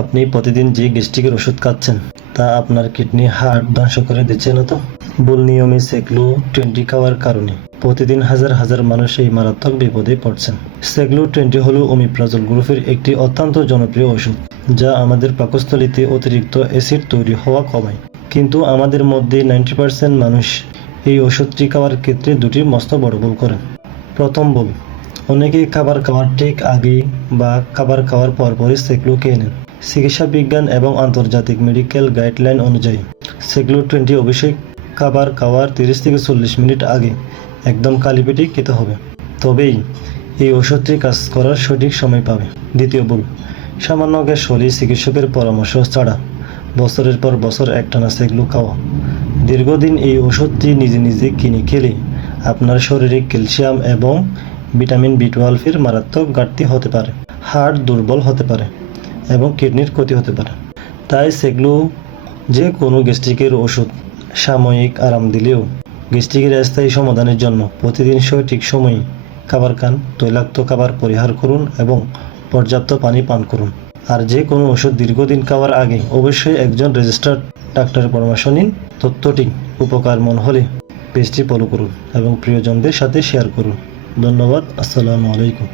আপনি প্রতিদিন যে গ্যাস্ট্রিকের ওষুধ খাচ্ছেন তা আপনার কিডনি হার্ট ধ্বংস করে দিচ্ছে না তো? ভুল নিয়মে সেগলু 20 খাওয়ার কারণে প্রতিদিন হাজার হাজার মানুষ এই মারাত্মক বিপদে পড়ছেন। সেগলু 20 হলো ওমিপ্রাজল গ্রুপের একটি অত্যন্ত জনপ্রিয় ওষুধ, যা আমাদের পাকস্থলীতে অতিরিক্ত অ্যাসিড তৈরি হওয়া কমায়। কিন্তু আমাদের মধ্যে 90% মানুষ এই ওষুধটি খাওয়ার ক্ষেত্রে দুটি মস্ত বড় ভুল করেন। প্রথম ভুল, অনেকেই খাবার খাওয়ার ঠিক আগে বা খাবার খাওয়ার পরপরই সেগলু খেয়ে নেন। চিকিৎসা বিজ্ঞান এবং আন্তর্জাতিক মেডিকেল গাইডলাইন অনুযায়ী সেগলু 20 অবশ্যই খাবার খাওয়ার 30 থেকে 40 মিনিট আগে একদম খালি পেটে খেতে হবে, তবেই এই ওষুধটি কাজ করার সঠিক সময় পাবে। দ্বিতীয় ভুল, সামান্য গ্যাস হলেই চিকিৎসকের পরামর্শ ছাড়া বছরের পর বছর একটানা সেগলু খাওয়া। দীর্ঘদিন এই ওষুধটি নিজে নিজে কিনে খেলে আপনার শরীরে ক্যালসিয়াম এবং ভিটামিন B12 মারাত্মক ঘাটতি হতে পারে, হার্ট দুর্বল হতে পারে এবং কিডনির ক্ষতি হতে পারে। তাই সেগলু যে কোনো গ্যাস্ট্রিকের ওষুধ সাময়িক আরাম দিলেও গ্যাস্ট্রিকের স্থায়ী সমাধানের জন্য প্রতিদিন সঠিক সময়ে খাবার খান, তৈলাক্ত খাবার পরিহার করুন এবং পর্যাপ্ত পানি পান করুন। আর যে কোনো ওষুধ দীর্ঘদিন খাওয়ার আগে অবশ্যই একজন রেজিস্টার্ড ডাক্তারের পরামর্শ নিন। তথ্যটি উপকার মনে হলে পেজটি ফলো করুন এবং প্রিয়জনদের সাথে শেয়ার করুন। ধন্যবাদ। আসসালামু আলাইকুম।